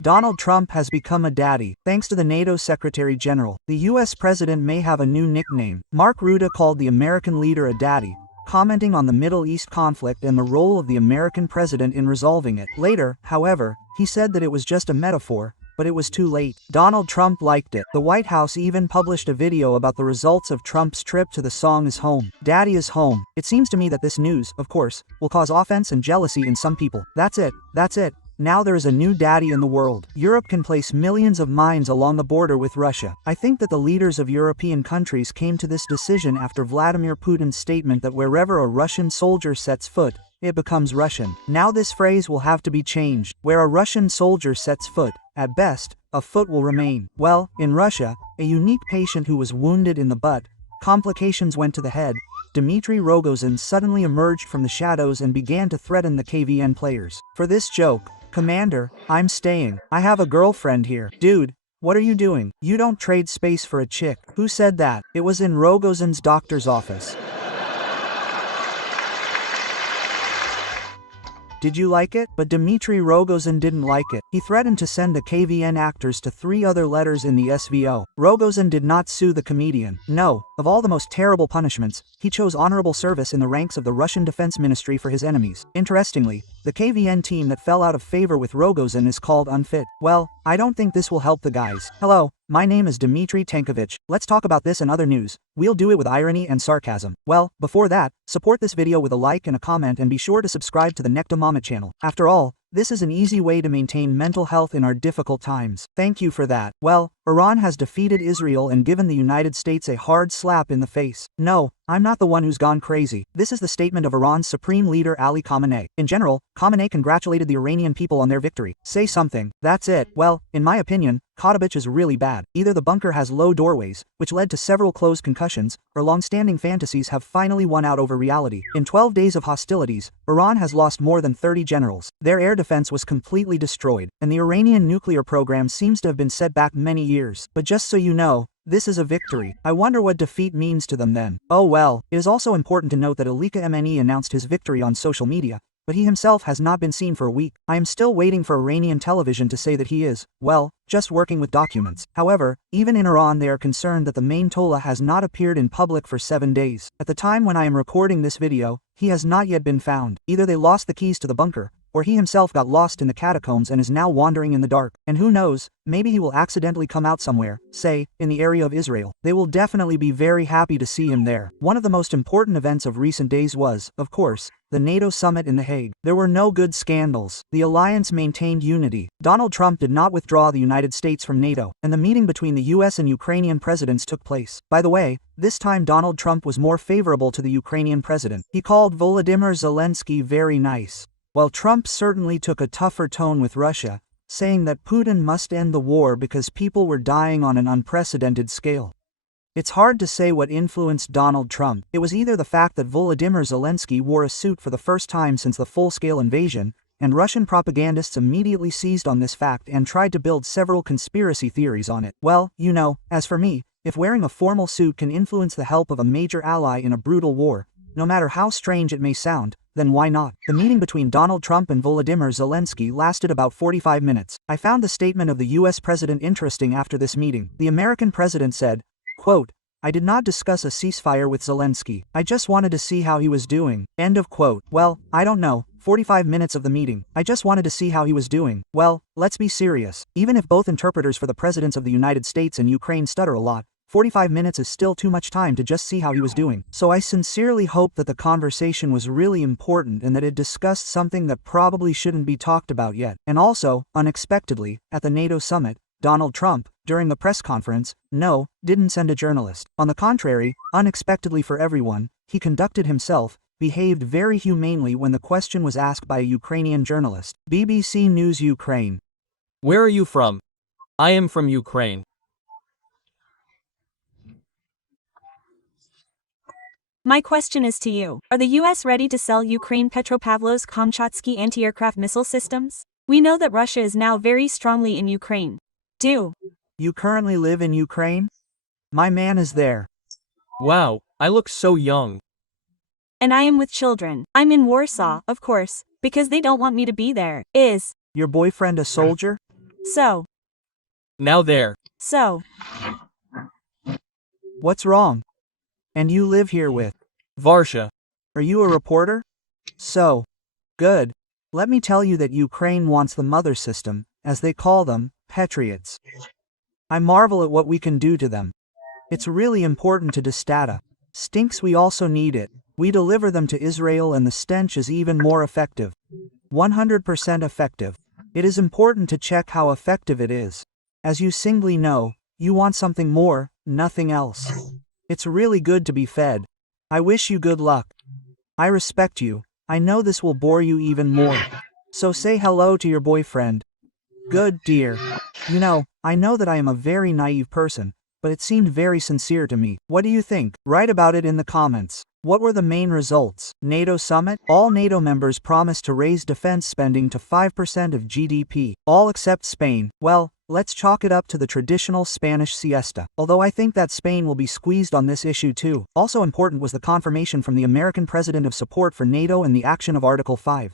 Donald Trump has become a daddy, thanks to the NATO Secretary General. The US president may have a new nickname. Mark Rutte called the American leader a daddy, commenting on the Middle East conflict and the role of the American president in resolving it. Later, however, he said that it was just a metaphor, but it was too late. Donald Trump liked it. The White House even published a video about the results of Trump's trip to the song is home. Daddy is home. It seems to me that this news, of course, will cause offense and jealousy in some people. That's it. Now there is a new daddy in the world. Europe can place millions of mines along the border with Russia. I think that the leaders of European countries came to this decision after Vladimir Putin's statement that wherever a Russian soldier sets foot, it becomes Russian. Now this phrase will have to be changed. Where a Russian soldier sets foot, at best, a foot will remain. Well, in Russia, a unique patient who was wounded in the butt, complications went to the head, Dmitry Rogozin suddenly emerged from the shadows and began to threaten the KVN players. For this joke, "Commander, I'm staying. I have a girlfriend here." Dude, what are you doing? You don't trade space for a chick. Who said that? It was in Rogozin's doctor's office. Did you like it? But Dmitry Rogozin didn't like it. He threatened to send the KVN actors to 3 other letters in the SVO. Rogozin did not sue the comedian. No, of all the most terrible punishments, he chose honorable service in the ranks of the Russian Defense Ministry for his enemies. Interestingly, the KVN team that fell out of favor with Rogozin is called Unfit. Well, I don't think this will help the guys. Hello, my name is Dmitry Tankovich. Let's talk about this and other news. We'll do it with irony and sarcasm. Well, before that, support this video with a like and a comment and be sure to subscribe to the Necto Mama channel. After all, this is an easy way to maintain mental health in our difficult times. Thank you for that. Well, Iran has defeated Israel and given the United States a hard slap in the face. No, I'm not the one who's gone crazy. This is the statement of Iran's Supreme Leader Ali Khamenei. In general, Khamenei congratulated the Iranian people on their victory. Say something. That's it. Well, in my opinion, Kotovich is really bad. Either the bunker has low doorways, which led to several closed concussions, or long-standing fantasies have finally won out over reality. In 12 days of hostilities, Iran has lost more than 30 generals. Their air defense was completely destroyed, and the Iranian nuclear program seems to have been set back many years. But just so you know, this is a victory. I wonder what defeat means to them then. Oh well, it is also important to note that Alika MNE announced his victory on social media, but he himself has not been seen for a week. I am still waiting for Iranian television to say that he is, well, just working with documents. However, even in Iran they are concerned that the Ayatollah has not appeared in public for 7 days. At the time when I am recording this video, he has not yet been found. Either they lost the keys to the bunker, or he himself got lost in the catacombs and is now wandering in the dark. And who knows, maybe he will accidentally come out somewhere, say, in the area of Israel. They will definitely be very happy to see him there. One of the most important events of recent days was, of course, the NATO summit in The Hague. There were no good scandals. The alliance maintained unity. Donald Trump did not withdraw the United States from NATO, and the meeting between the US and Ukrainian presidents took place. By the way, this time Donald Trump was more favorable to the Ukrainian president. He called Volodymyr Zelensky very nice, while Trump certainly took a tougher tone with Russia, saying that Putin must end the war because people were dying on an unprecedented scale. It's hard to say what influenced Donald Trump. It was either the fact that Volodymyr Zelensky wore a suit for the first time since the full-scale invasion, and Russian propagandists immediately seized on this fact and tried to build several conspiracy theories on it. Well, you know, as for me, if wearing a formal suit can influence the help of a major ally in a brutal war, no matter how strange it may sound, then why not? The meeting between Donald Trump and Volodymyr Zelensky lasted about 45 minutes. I found the statement of the US president interesting after this meeting. The American president said, quote, "I did not discuss a ceasefire with Zelensky. I just wanted to see how he was doing." End of quote. Well, I don't know. 45 minutes of the meeting. I just wanted to see how he was doing. Well, let's be serious. Even if both interpreters for the presidents of the United States and Ukraine stutter a lot, 45 minutes is still too much time to just see how he was doing. So I sincerely hope that the conversation was really important and that it discussed something that probably shouldn't be talked about yet. And also, unexpectedly, at the NATO summit, Donald Trump, during the press conference, didn't send a journalist. On the contrary, unexpectedly for everyone, he conducted himself, behaved very humanely when the question was asked by a Ukrainian journalist. BBC News Ukraine. Where are you from? I am from Ukraine. My question is to you. Are the US ready to sell Ukraine Petropavlovsk-Kamchatsky anti-aircraft missile systems? We know that Russia is now very strongly in Ukraine. Do you currently live in Ukraine? My man is there. Wow, I look so young. And I am with children. I'm in Warsaw, of course, because they don't want me to be there. Is your boyfriend a soldier? So. Now there. So. What's wrong? And you live here with? Varsha. Are you a reporter? So. Good. Let me tell you that Ukraine wants the mother system, as they call them, patriots. I marvel at what we can do to them. It's really important to distata. Stinks we also need it. We deliver them to Israel and the stench is even more effective. 100% effective. It is important to check how effective it is. As you singly know, you want something more, nothing else. It's really good to be fed. I wish you good luck. I respect you. I know this will bore you even more. So say hello to your boyfriend. Good, dear. You know, I know that I am a very naive person, but it seemed very sincere to me. What do you think? Write about it in the comments. What were the main results? NATO summit? All NATO members promised to raise defense spending to 5% of GDP. All except Spain. Well, let's chalk it up to the traditional Spanish siesta. Although I think that Spain will be squeezed on this issue too. Also important was the confirmation from the American president of support for NATO and the action of Article 5.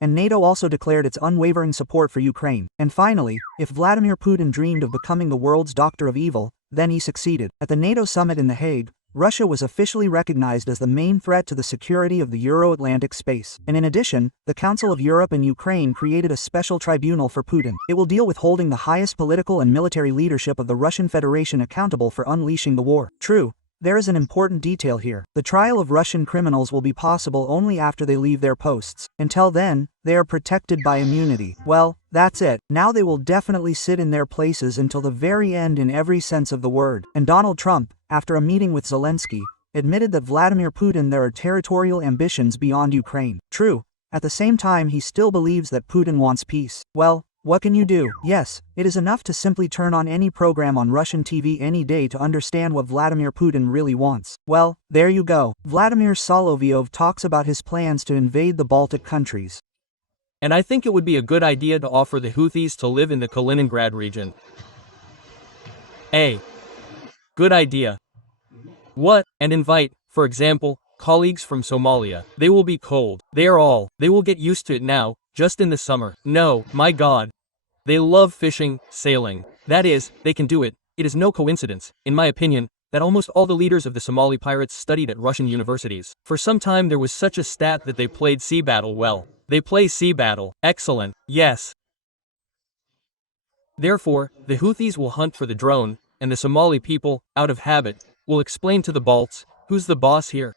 And NATO also declared its unwavering support for Ukraine. And finally, if Vladimir Putin dreamed of becoming the world's doctor of evil, then he succeeded. At the NATO summit in The Hague, Russia was officially recognized as the main threat to the security of the Euro-Atlantic space. And in addition, the Council of Europe and Ukraine created a special tribunal for Putin. It will deal with holding the highest political and military leadership of the Russian Federation accountable for unleashing the war. True. There is an important detail here. The trial of Russian criminals will be possible only after they leave their posts. Until then, they are protected by immunity. Well, that's it. Now they will definitely sit in their places until the very end in every sense of the word. And Donald Trump, after a meeting with Zelensky, admitted that Vladimir Putin there are territorial ambitions beyond Ukraine. True. At the same time he still believes that Putin wants peace. Well, what can you do? Yes, it is enough to simply turn on any program on Russian TV any day to understand what Vladimir Putin really wants. Well, there you go. Vladimir Solовьёв talks about his plans to invade the Baltic countries. And I think it would be a good idea to offer the Houthis to live in the Kaliningrad region. Good idea. What? And invite, for example, colleagues from Somalia. They will be cold. They will get used to it now, just in the summer. No, my God. They love fishing, sailing. That is, they can do it. It is no coincidence, in my opinion, that almost all the leaders of the Somali pirates studied at Russian universities. For some time there was such a stat that they played sea battle well. They play sea battle. Excellent. Yes. Therefore, the Houthis will hunt for the drone, and the Somali people, out of habit, will explain to the Balts, who's the boss here?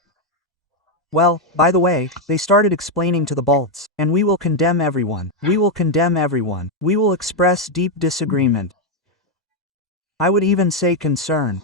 Well, by the way, they started explaining to the Balts, and we will condemn everyone. We will condemn everyone. We will express deep disagreement. I would even say concern.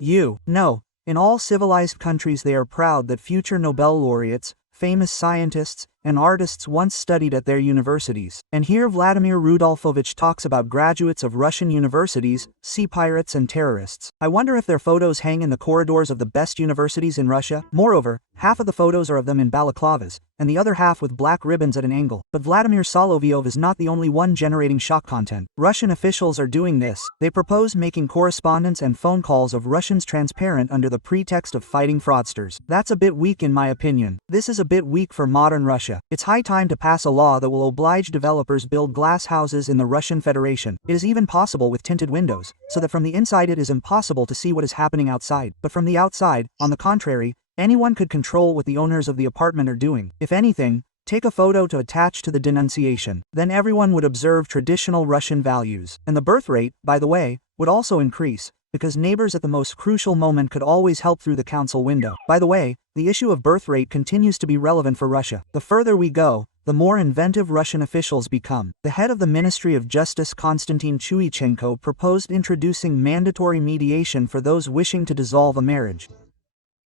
No, in all civilized countries they are proud that future Nobel laureates, famous scientists, and artists once studied at their universities. And here Vladimir Rudolfovich talks about graduates of Russian universities, sea pirates and terrorists. I wonder if their photos hang in the corridors of the best universities in Russia. Moreover, half of the photos are of them in balaclavas, and the other half with black ribbons at an angle. But Vladimir Solовьёв is not the only one generating shock content. Russian officials are doing this. They propose making correspondence and phone calls of Russians transparent under the pretext of fighting fraudsters. That's a bit weak in my opinion. This is a bit weak for modern Russia. It's high time to pass a law that will oblige developers build glass houses in the Russian Federation. It is even possible with tinted windows, so that from the inside it is impossible to see what is happening outside. But from the outside, on the contrary, anyone could control what the owners of the apartment are doing. If anything, take a photo to attach to the denunciation. Then everyone would observe traditional Russian values. And the birth rate, by the way, would also increase, because neighbors at the most crucial moment could always help through the council window. By the way, the issue of birth rate continues to be relevant for Russia. The further we go, the more inventive Russian officials become. The head of the Ministry of Justice Konstantin Chuichenko proposed introducing mandatory mediation for those wishing to dissolve a marriage.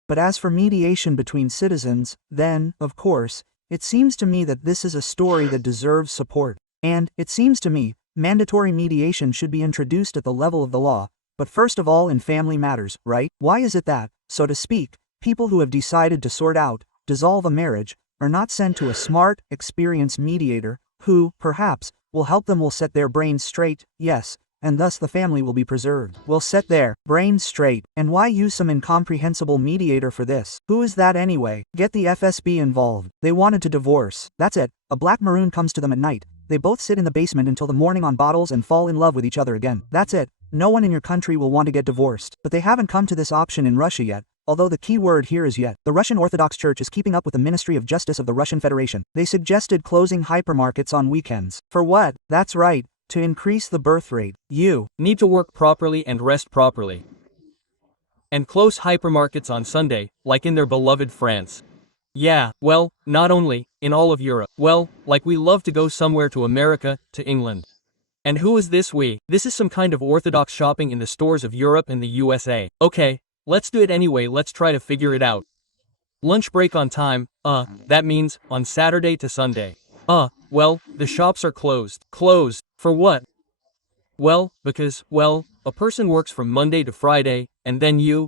But as for mediation between citizens, then, of course, it seems to me that this is a story that deserves support. And, it seems to me, mandatory mediation should be introduced at the level of the law, but first of all in family matters, right? Why is it that, so to speak, people who have decided to dissolve a marriage, are not sent to a smart, experienced mediator, who, perhaps, will set their brains straight, yes, and thus the family will be preserved. Will set their brains straight. And why use some incomprehensible mediator for this? Who is that anyway? Get the FSB involved. They wanted to divorce. That's it. A black maroon comes to them at night, they both sit in the basement until the morning on bottles and fall in love with each other again. That's it. No one in your country will want to get divorced. But they haven't come to this option in Russia yet. Although the key word here is yet. The Russian Orthodox Church is keeping up with the Ministry of Justice of the Russian Federation. They suggested closing hypermarkets on weekends. For what? That's right, to increase the birth rate. You need to work properly and rest properly. And close hypermarkets on Sunday, like in their beloved France. Yeah, well, not only, in all of Europe. Well, like we love to go somewhere to America, to England. And who is this we? This is some kind of orthodox shopping in the stores of Europe and the USA. Okay. Let's do it anyway, let's try to figure it out. Lunch break on time, that means, on Saturday to Sunday. Well, the shops are closed. Closed. For what? Well, because, well, a person works from Monday to Friday, and then you,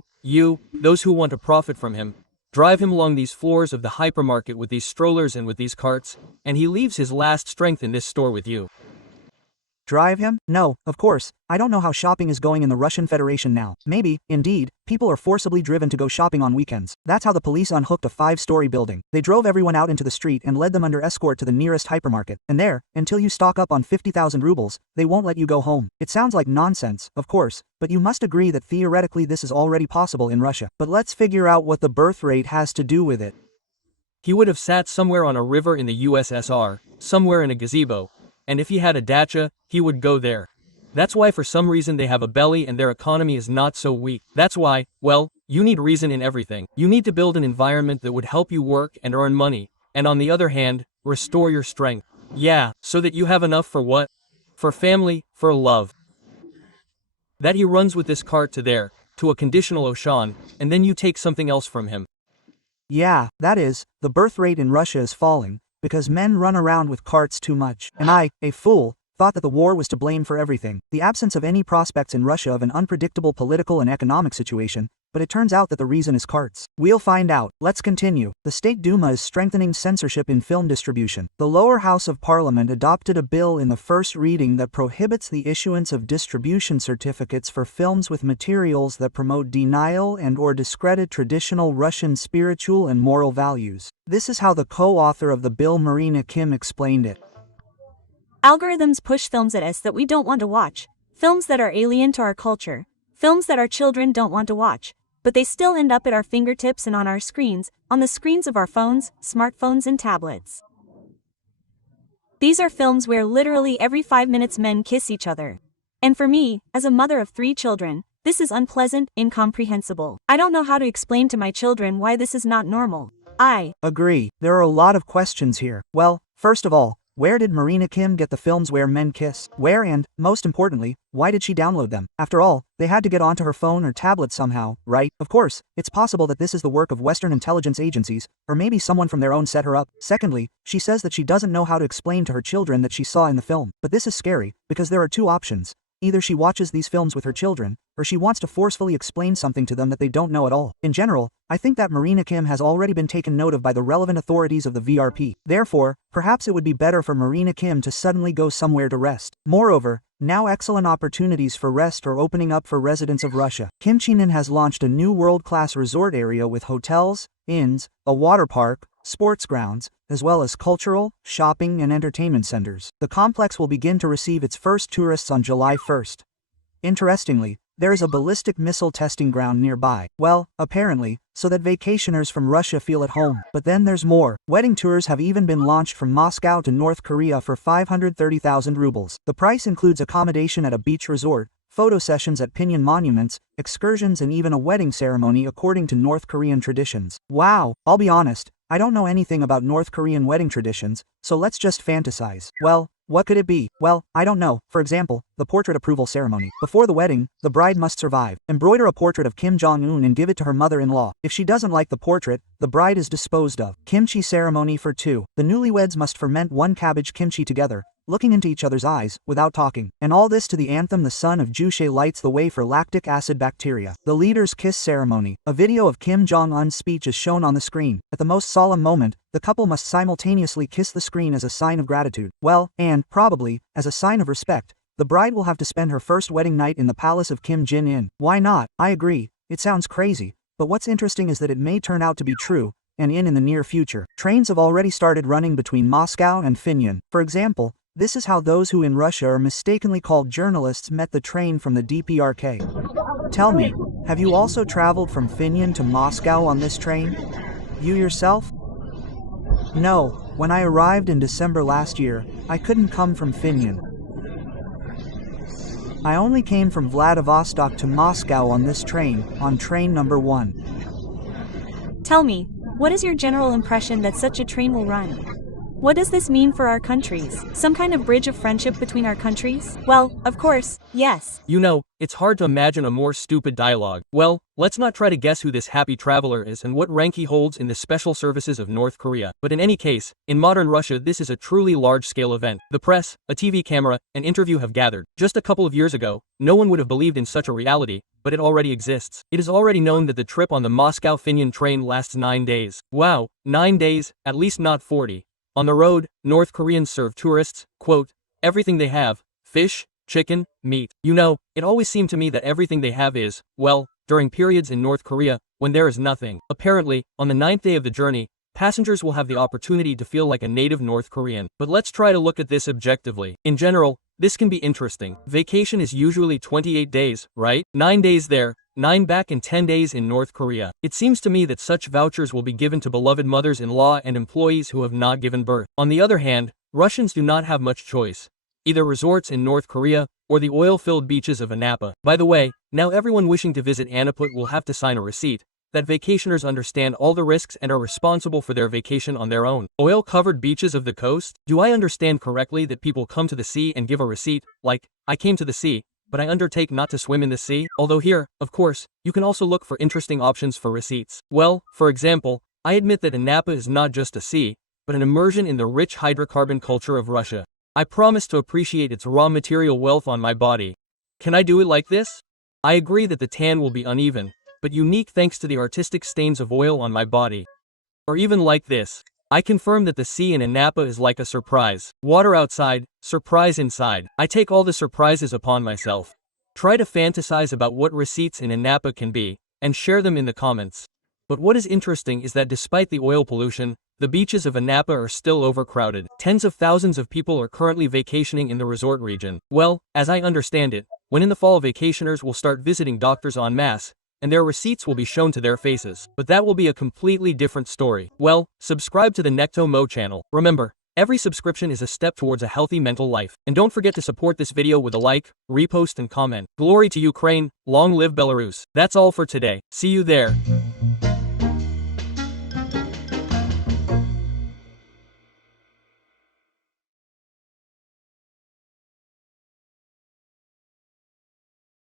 those who want to profit from him, drive him along these floors of the hypermarket with these strollers and with these carts, and he leaves his last strength in this store with you. Drive him? No, of course. I don't know how shopping is going in the Russian Federation now. Maybe, indeed, people are forcibly driven to go shopping on weekends. That's how the police unhooked a 5-story building. They drove everyone out into the street and led them under escort to the nearest hypermarket. And there, until you stock up on 50,000 rubles, they won't let you go home. It sounds like nonsense, of course, but you must agree that theoretically this is already possible in Russia. But let's figure out what the birth rate has to do with it. He would have sat somewhere on a river in the USSR, somewhere in a gazebo. And if he had a dacha, he would go there. That's why for some reason they have a belly and their economy is not so weak. That's why, well, you need reason in everything. You need to build an environment that would help you work and earn money, and on the other hand, restore your strength. Yeah, so that you have enough for what? For family, for love. That he runs with this cart to there, to a conditional Oshan, and then you take something else from him. Yeah, that is, the birth rate in Russia is falling, because men run around with carts too much. And I, a fool, thought that the war was to blame for everything. The absence of any prospects in Russia of an unpredictable political and economic situation, but it turns out that the reason is carts. We'll find out. Let's continue. The State Duma is strengthening censorship in film distribution. The lower house of parliament adopted a bill in the first reading that prohibits the issuance of distribution certificates for films with materials that promote denial and or discredit traditional Russian spiritual and moral values. This is how the co-author of the bill, Marina Kim, explained it. Algorithms push films at us that we don't want to watch, films that are alien to our culture, films that our children don't want to watch, but they still end up at our fingertips and on our screens, on the screens of our phones, smartphones and tablets. These are films where literally every 5 minutes men kiss each other. And for me, as a mother of 3 children, this is unpleasant, incomprehensible. I don't know how to explain to my children why this is not normal. I agree. There are a lot of questions here. Well, first of all, where did Marina Kim get the films where men kiss? Where and, most importantly, why did she download them? After all, they had to get onto her phone or tablet somehow, right? Of course, it's possible that this is the work of Western intelligence agencies, or maybe someone from their own set her up. Secondly, she says that she doesn't know how to explain to her children that she saw in the film. But this is scary, because there are 2 options. Either she watches these films with her children, or she wants to forcefully explain something to them that they don't know at all. In general, I think that Marina Kim has already been taken note of by the relevant authorities of the VRP. Therefore, perhaps it would be better for Marina Kim to suddenly go somewhere to rest. Moreover, now excellent opportunities for rest are opening up for residents of Russia. Kim Chen Ын has launched a new world-class resort area with hotels, inns, a water park, sports grounds, as well as cultural, shopping and entertainment centers. The complex will begin to receive its first tourists on July 1st. Interestingly, there is a ballistic missile testing ground nearby. Well, apparently, so that vacationers from Russia feel at home. But then there's more. Wedding tours have even been launched from Moscow to North Korea for 530,000 rubles. The price includes accommodation at a beach resort, photo sessions at Pinyon monuments, excursions and even a wedding ceremony according to North Korean traditions. Wow, I'll be honest, I don't know anything about North Korean wedding traditions, so let's just fantasize. Well, what could it be? Well, I don't know. For example, the portrait approval ceremony. Before the wedding, the bride must survive. Embroider a portrait of Kim Jong Un and give it to her mother-in-law. If she doesn't like the portrait, the bride is disposed of. Kimchi ceremony for 2. The newlyweds must ferment 1 cabbage kimchi together, looking into each other's eyes, without talking. And all this to the anthem The Son of Juche lights the way for lactic acid bacteria. The leaders' kiss ceremony. A video of Kim Jong-un's speech is shown on the screen. At the most solemn moment, the couple must simultaneously kiss the screen as a sign of gratitude. Well, and, probably, as a sign of respect, the bride will have to spend her first wedding night in the palace of Kim Jin In. Why not? I agree. It sounds crazy. But what's interesting is that it may turn out to be true, and in the near future. Trains have already started running between Moscow and Finyan. For example, This is how those who in Russia are mistakenly called journalists met the train from the DPRK. Tell me, have you also traveled from Finland to Moscow on this train? You yourself? No, when I arrived in December last year, I couldn't come from Finland. I only came from Vladivostok to Moscow on this train, on train number 1. Tell me, what is your general impression that such a train will run? What does this mean for our countries? Some kind of bridge of friendship between our countries? Well, of course, yes. You know, it's hard to imagine a more stupid dialogue. Well, let's not try to guess who this happy traveler is and what rank he holds in the special services of North Korea. But in any case, in modern Russia this is a truly large-scale event. The press, a TV camera, an interview have gathered. Just a couple of years ago, no one would have believed in such a reality, but it already exists. It is already known that the trip on the Moscow-Finland train lasts 9 days. Wow, 9 days, at least not 40. On the road, North Koreans serve tourists, quote, everything they have, fish, chicken, meat. You know, it always seemed to me that everything they have is, well, during periods in North Korea, when there is nothing. Apparently, on the 9th day of the journey, passengers will have the opportunity to feel like a native North Korean. But let's try to look at this objectively. In general, this can be interesting. Vacation is usually 28 days, right? 9 days there, 9 back and 10 days in North Korea. It seems to me that such vouchers will be given to beloved mothers-in-law and employees who have not given birth. On the other hand, Russians do not have much choice. Either resorts in North Korea, or the oil-filled beaches of Anapa. By the way, now everyone wishing to visit Anapa will have to sign a receipt that vacationers understand all the risks and are responsible for their vacation on their own. Oil-covered beaches of the coast? Do I understand correctly that people come to the sea and give a receipt, like, I came to the sea, but I undertake not to swim in the sea? Although here, of course, you can also look for interesting options for receipts. Well, for example, I admit that Anapa is not just a sea, but an immersion in the rich hydrocarbon culture of Russia. I promise to appreciate its raw material wealth on my body. Can I do it like this? I agree that the tan will be uneven, but unique thanks to the artistic stains of oil on my body. Or even like this. I confirm that the sea in Anapa is like a surprise. Water outside, surprise inside. I take all the surprises upon myself. Try to fantasize about what receipts in Anapa can be, and share them in the comments. But what is interesting is that despite the oil pollution, the beaches of Anapa are still overcrowded. Tens of thousands of people are currently vacationing in the resort region. Well, as I understand it, when in the fall vacationers will start visiting doctors en masse, and their receipts will be shown to their faces. But that will be a completely different story. Well, subscribe to the Necto Mo channel. Remember, every subscription is a step towards a healthy mental life. And don't forget to support this video with a like, repost and comment. Glory to Ukraine, long live Belarus. That's all for today. See you there.